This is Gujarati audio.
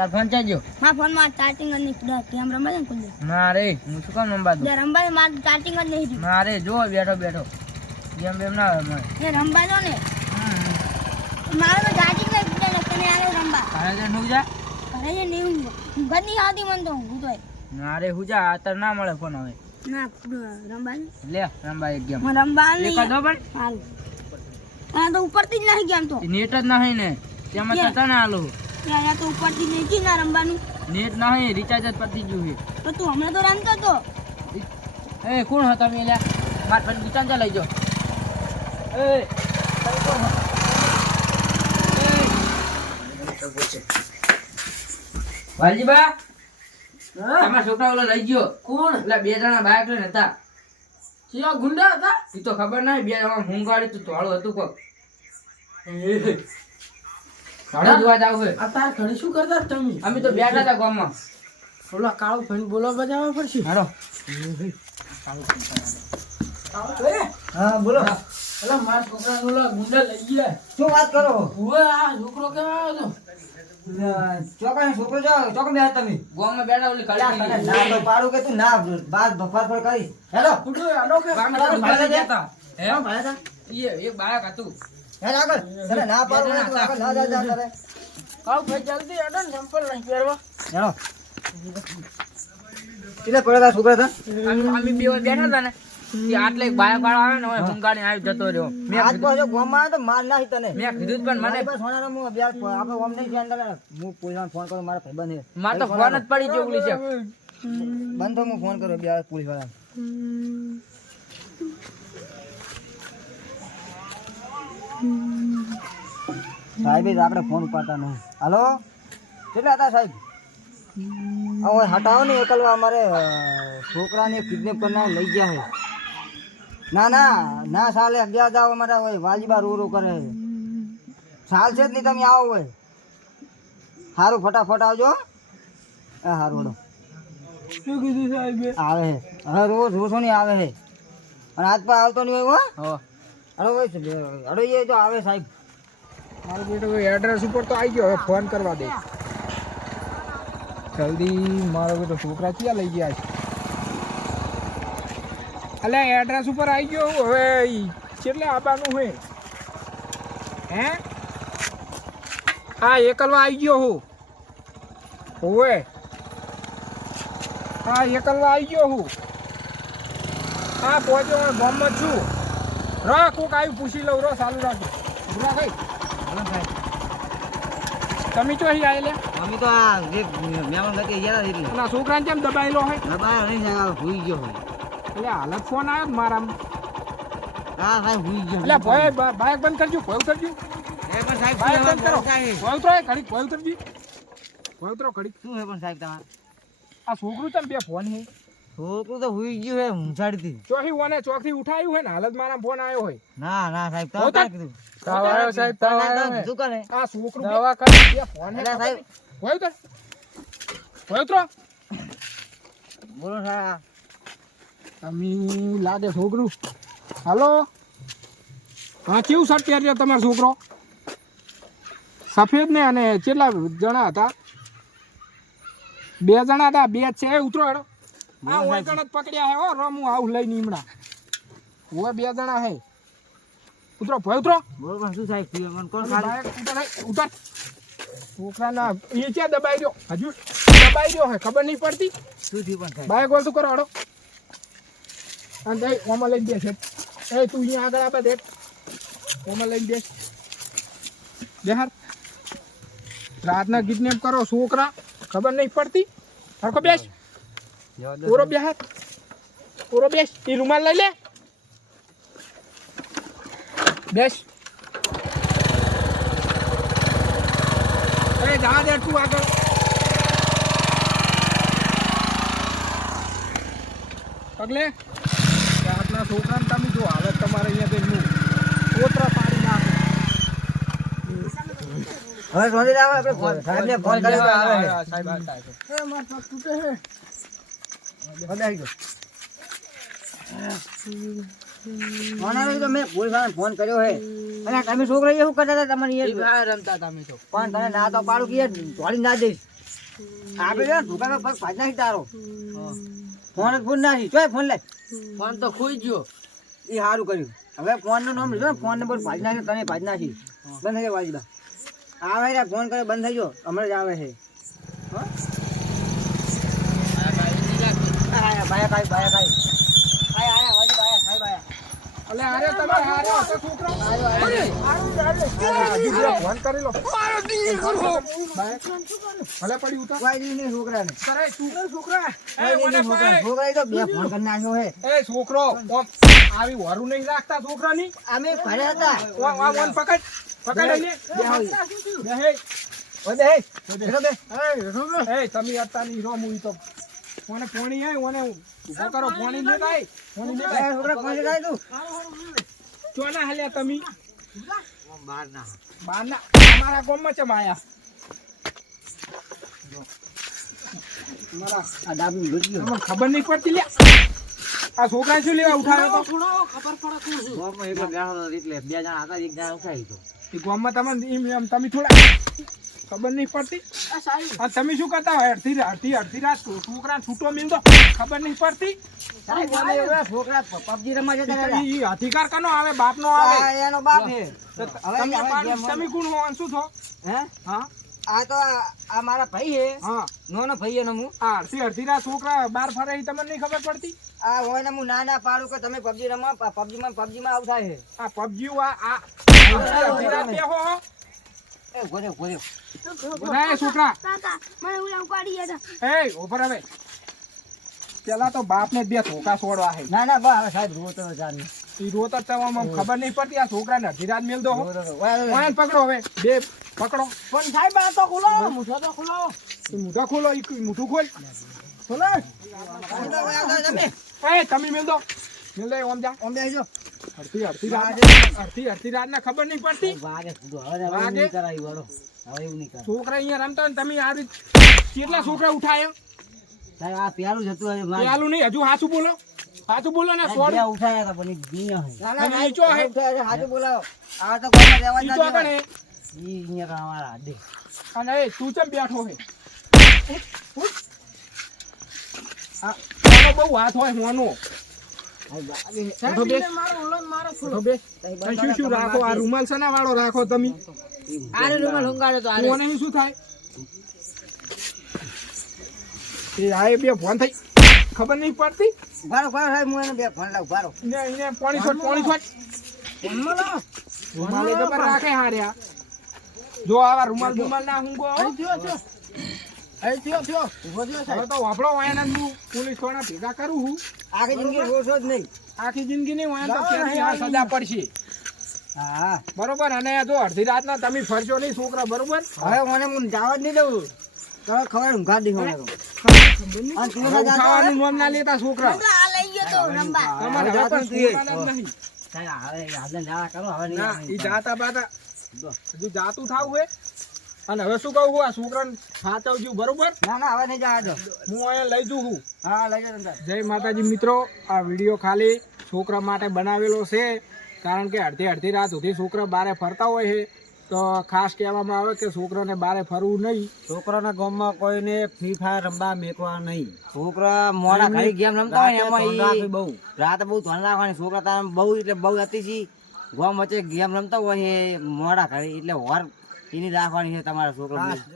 તાર ફોન ચાલજો. મારા ફોનમાં ચાર્જિંગ જ નહીં પૂરા ગેમ રમવા દે ને ના રે હું શું કામ રમવા દઉં? રમવા મારે ચાર્જિંગ જ નહીં. ના જો બેઠો બેઠો. ગેમ બેમ ના રમે. એ રમવા દો ને. મારે તો ચાર્જિંગ નહીં પૂરા તને આલે રમવા. તારે જે નું જા? તારે જે. નહીં ઊંઘ નહીં આવતી મને તો ઊંઘ તો ના રે હું જા આતર ના મળે ફોન હવે. ના રમવા લે રમવા એક ગેમ. રમવા નહીં. દો પણ. હાલ. આ તો ઉપરથી જ નહીં ગેમ તો. નેટ જ નહીં ને. તેમાં તો તને આલું ત્યાં તો ઉપરથી નહીં ના રમવાનું. નેટ નહીં રિચાર્જ જ પતી ગયું તો તું હમણાં તો રમતો તો. એ કોણ હતા તમે લ્યા? માર પર રિચાર્જ લઈ જો એ તમે કોણ? વાલજીબા તમારા છોકરા ઓલો લઈ ગયો. કોણ? એટલે બે જણા બાઇક લઈને હતા. કેવા ગુંડા હતા? એ તો ખબર નહીં બે જણા હુંગાડી તું તોળું હતું કોક. ઘણું જોવા જાવ છે. આ તાર ઘણી શું કરતા તમે? અમે તો બેઠા હતા ગામમાં. ઓલા કાળો ફેન બોલવા બજાવવા પડશે. હાલો. હા બોલો. ઓલા માર છોકરા ઓલા ગુંડા લઈ ગયા. શું વાત કરો? હું આ છોકરો કેવા આવ્યો ચોકન છોકરો છો? ચોકન બે તમે? ગામમાં બેઠા ઓલી કળી ના તો પાડું કે તું ના બાદ બફાર પર કરી. હેલો. કે તો ભાડે. હે? ભાડે એક બાયક હતું. આગળ? તને ના પાડું કે તું આગળ ના જા જા તારે કાળો ભાઈ જલ્દી આડો ને ચંપલ પહેરવા હેલો કેટલે પડેલા છોકરા હતા અમે અમે બે બેઠા હતા ને આટલે એક બાળક આવે ને હવે હુંગાડીને આવી જતો રહ્યો. મેં આજ પાછો ગોમાં તો માર નાખી તને. મેં કીધું પણ મને મારી પાસે સોનાનો આપણે ઓમ નહીં ધ્યાન દે હું પોલીસવાળાને ફોન કરું મારા ભાઈબંધ. છે. મારે તો ફોન જ પડી ગયો છે. બંધ હું ફોન કરું અભ્યાસ પોલીસવાળાને. સાહેબ આપણે ફોન ઉપાડતા નહીં. હાલો? કેટલા હતા સાહેબ? હવે હટાવો ને એકલવા અમારે છોકરાને કિડનેપ કરનાર લઈ ગયા છે ના ના ના સાલે અગિયાર જાવ અમારા હોય વાલીબા રો રો કરે છે સાલ છે જ નહીં તમે આવો હોય સારું ફટાફટ આવજો હા. સારું હડો શું કીધું સાહેબ? આવે છે હવે રોજ રોસો નહીં આવે છે અને આજ પર આવતો નહીં હોય હો? હો. અડો ભાઈ અડો એ તો આવે સાહેબ. એડ્રેસ ઉપર તો આવી ગયો. હવે ફોન કરવા દે. જલ્દી મારો બેટો છોકરા ક્યાં લઈ ગયા છે? અલે એડ્રેસ ઉપર આવી ગયો હું. હવે કેટલે આવવાનું હોય હે? હા, એકલવા આવી ગયો હું. હોવે. હા, એકલવા આવી ગયો હું. હા, પહોંચ્યો, હું ગામમાં છું. રો કોક આવ્યું પૂછી લઉં. રો ચાલુ રાખો ભાઈ તમે તો અહીં આવેલે અમે તો આ જે મહેમાન ગતિ ગયા એટલે. અને છોકરાને કેમ દબાયેલો હોય? દબાયો નહીં સાહેબ હુઈ ગયો હોય એટલે હાલત ફોન આવ્યો ને મારા હા સાહેબ હુઈ ગયો. એટલે ભય બાઇક બંધ કરજો ભય ઉતરજો. એ પણ સાહેબ બાઇક બંધ કરો. છે ઉતરો એ ઘડીક ભય ઉતરજી. ભય ઉતરો ઘડીક. શું હે પણ સાહેબ તમારે? આ છોકરું તમે બે ફોન હે? છોકરું તો હુઈ ગયું હે ઊંચાડીથી ચોહી ઓને ચોકથી ઉઠાયું હોય ને હાલત મારા ફોન આવ્યો હોય. ના ના સાહેબ તમે કીધું. તાવ આવ્યો સાહેબ, તાવ ના, ના, આવ્યો શું કરે આ છોકરું દવા કરી બે ફોન હે સાહેબ. ભય ઉતર ભય ઉતરો બોલો સાહેબ. તમે લાગે છોકરું. હાલો. હા કેવું શર્ટ પહેર્યો તમારો છોકરો? સફેદ ને અને કેટલા જણા હતા? બે જણા હતા બે છે. એ ઉતરો હેડો. હા ઓય કણ જ પકડ્યા હે હો રમું આવું લઈને ઈમણા ઓય બે જણા હે ઉતરો ભાઈ ઉતરો. બોલો શું થયું? મને કોણ અરે ઉતર છોકરાના એ ક્યાં દબાઈ રહ્યો હજુ દબાઈ રહ્યો હે ખબર નહીં પડતી. શું થયું પણ બાઈક વળતું કરો હડો. અને દઈ ઓમાં લઈને છે એ તું અહીંયા આગળ આપે દેખ ઓમાં લઈને દે બેહાર. રાતના કિડનેપ કરો છોકરા. ખબર નહીં પડતી. હરકો બેસ. પૂરો બેહાર. પૂરો બેસ. એ રૂમાલ લઈ લે. બેસ અરે જા દે તું આગળ પગલે રાતના છોકરાને તમે જો હાલત તમારે અહીંયા બેનનું કોતરા પાડી નાખે હવે સોની લાવો આપણે ફોન સાહેબને ફોન કર્યો તો આવે છે. સાહેબ તૂટે હશે. હવે આવી ગયો. તો મેં પોલીસવાળાને ફોન કર્યો હે. અને તમે છોકરા એવું કરતા હતા તમારી ઈ રમતા હતા તો. પણ તને ના તો પાડું કે યાર ના દઈશ. આપણે છે દુકાન પર નાખી તારો. ફોન જ ફોન નાખી. ચોય ફોન લે. ફોન તો ખોઈ ગયો. એ સારું કર્યું. હવે ફોનનું નામ લીધો ને ફોન નંબર ભાજ નાખી તને નાખી. બંધ થઈ ગયા વાજદા આવે રે ફોન કર્યો બંધ થઈ ગયો. હમણાં જ આવે છે ભાઈ ભાઈ કાઈ બાયા કાઈ આયા આયા વાજી બાયા સાહેબ આયા અલે અરે તમે હારે હતો છોકરો ને છોકરા ને છોકરા. છોકરા છોકરો આવી વરું નહીં રાખતા છોકરાની અમે ઘરે હતા પકડ પકડ તમે અત્યારની રો મુઈ તો કોને પોણી હે ઓને ઊભો કરો પોણી લે ભાઈ પોણી લે બે ભાઈ છોકરા ફોન લગાય તું ચોના હાલ્યા તમે? બાર ના બારના. અમારા ગામમાં ચમ આયા મારા આ ડાબી લૂટ્યો તમને ખબર નહીં પડતી લ્યા. આ છોકરા શું લેવા ઉઠાવ્યો તો બેઠો એટલે બે જણા હતા એક જણા ઉઠાવી તો ગામમાં એમ તમે થોડા ખબર નહીં પડતી? તમે શું કરતા હોય? અડધી અડધી અડધી રાત છોકરા છૂટો મિલ દો ખબર નહીં પડતી? છોકરા પબજી રમવા જતા અધિકાર કનો આવે? બાપનો આવે? એનો બાપ તમે હવે બાપ- જેમ- તમે કોણ હો? અને શું છો હે? હા? આ તો આ મારા ભાઈ હે હા. નોનો ભાઈ હું. આ અડધી અડધી રાત છોકરા બાર ફરે એ તમને નહીં ખબર પડતી? આ હોય ને હું ના ના પાડું કે તમે પબજી રમવા પબજી માં પબજી માં આવું થાય છે. આ પબજી આ આ અડધી રાત બેહો હો. એ ગોરે ગોરે એ છોકરા. કાકા મને ઉલા ઉપાડી ગયા એ ઉપર હવે. પેલા તો બાપ ને બે ધોકા છોડવા હે. ના ના બા હવે સાહેબ રોતો જાન. ઈ રોતા તમામ ખબર નહીં પડતી આ છોકરાને અડધી રાત મેલ દો પકડો હવે? બે પકડો. પણ સાહેબ આ તો ખુલો મુઠો તો ખુલો ઈ ખોલો ઈ ખોલ. ખોલો તમે મેલ દો. મેલ દો ઓમ જા ઓમ બેસજો અડધી અડધી રાત અડધી અડધી રાત ને ખબર નહીં પડતી. વાગે કૂદો હવે હવે એવું વાગે? નહીં વાળો. હવે એવું નહીં છોકરા અહીંયા રમતા ને તમે આ રીત કેટલા છોકરા ઉઠાયો? સાહેબ આ પેલું જતું હવે પેલું નહીં હજુ હાચું બોલો. હાચું બોલો ને સોળ ઉઠાયા હતા પણ ઈ ના, ના, અને ના, ઈ ચો હે? હાચું બોલાવો. આ તો ગામમાં રહેવા જ ઈ ના તો દેવાય. કણે ઈ અહીંયા અમારા હાડે. અને એ તું ચમ બેઠો હે? આ બહુ હાથ હોય મોનો શું શું રાખો? આ રૂમાલ શેના વાળો રાખો તમે. આરે રૂમાલ hunગાડ્યો તો આરે. કોને શું થાય? એ બે ફોન થઈ. ખબર નહીં પડતી? ઊભા રહો, સાહેબ, હું એને બે ફોન લાવું, ઊભા ને એને પાણી છોટ પાણી છોટ રૂમાલ એ જબર રાખે હાર્યા જો આવા રૂમાલ રૂમાલ ના હુંગો ઊભો થયો, હવે તો વાપરો વાયના હું પોલીસવાળા ભેગા કરું હું. આખી જિંદગી રોશો જ નહીં. આખી જિંદગી નહીં વાયન તો ક્યાંથી સજા પડશે? હા, હા. બરોબર? અને જો અડધી રાતના તમે ફરજો નહીં છોકરા બરોબર? હવે મને હું જવા જ નહીં દઉં. તમે ખબર ઊંઘા દી નામ ના લેતા છોકરા. તો આ લઈ ગયો તો રંબા તમારે હવે પણ નહીં. હવે હાલને ના કરો, હવે ના આવે. જાતા બાતા. હજુ જાતું થાવું હે? અને હવે શું કહું આ છોકરાને સાચવજો બરોબર? ના, ના, હવે નહીં જવા દો. હું અહીંયા લઈ જઉં છું. હા, લઈ જાઓ જય માતાજી મિત્રો આ વીડિયો ખાલી છોકરા માટે બનાવેલો છે. કારણ કે અડધી અડધી રાત સુધી છોકરા બારે ફરતા હોય છે. તો ખાસ કહેવામાં આવે કે છોકરાને બારે ફરવું નહીં. છોકરાના ગામમાં કોઈને ફ્રી ફાયર રમવા મેકવા નહીં. છોકરા મોડા ઘડી ગેમ રમતા હોય એમાં બહુ. રાતે બહુ ધ્યાન રાખવાની. છોકરા તાર બહુ એટલે બહુ હતી છી ગામ વચ્ચે ગેમ રમતા હોય મોડા ઘડી એટલે હોર એની રાખવાની છે તમારા છોકરા